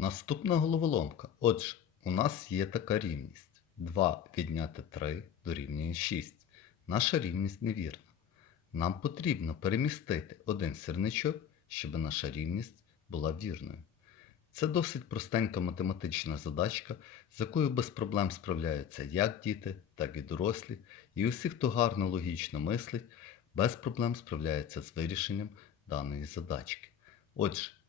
Наступна головоломка. Отже, у нас є така рівність. 2 відняти 3 дорівнює 6. Наша рівність невірна. Нам потрібно перемістити один сірничок, щоб наша рівність була вірною. Це досить простенька математична задачка, з якою без проблем справляються як діти, так і дорослі, і усі, хто гарно логічно мислить, без проблем справляється з вирішенням даної задачки. Отже,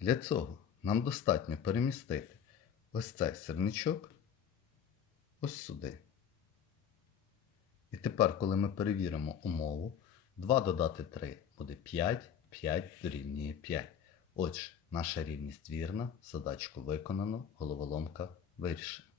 Для цього нам достатньо перемістити ось цей сірничок ось сюди. І тепер, коли ми перевіримо умову, 2 додати 3 буде 5, 5 дорівнює 5. Отже, наша рівність вірна, задачку виконано, головоломка вирішена.